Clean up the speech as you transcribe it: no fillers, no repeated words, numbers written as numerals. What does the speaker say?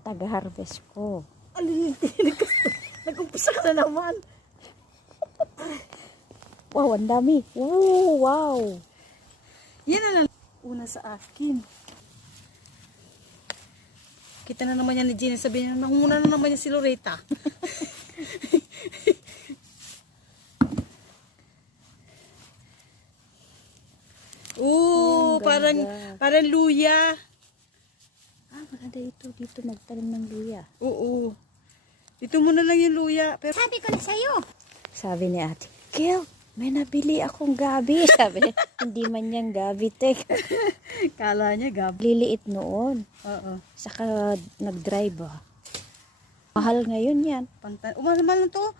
ang taga-harvest ko. Nag-umpisa ka na naman. Wow, ang dami. Wow, wow. Yan na lang. Una sa akin. Kita na naman yan ni Gina. Sabihin niya, nanguna na naman yan si Loretta. Ang Parang luya. Ah, maganda ito. Dito magtanim ng luya. Oo. Dito muna lang yung luya. Pero Sabi ko na sa'yo. Sabi ni ate, Kel, may nabili akong gabi. Sabi niya, hindi man yan gabi, tek. kala niya gab. Liliit noon. Oo. Saka nag-drive ah. Mahal ngayon yan. Mahal na to.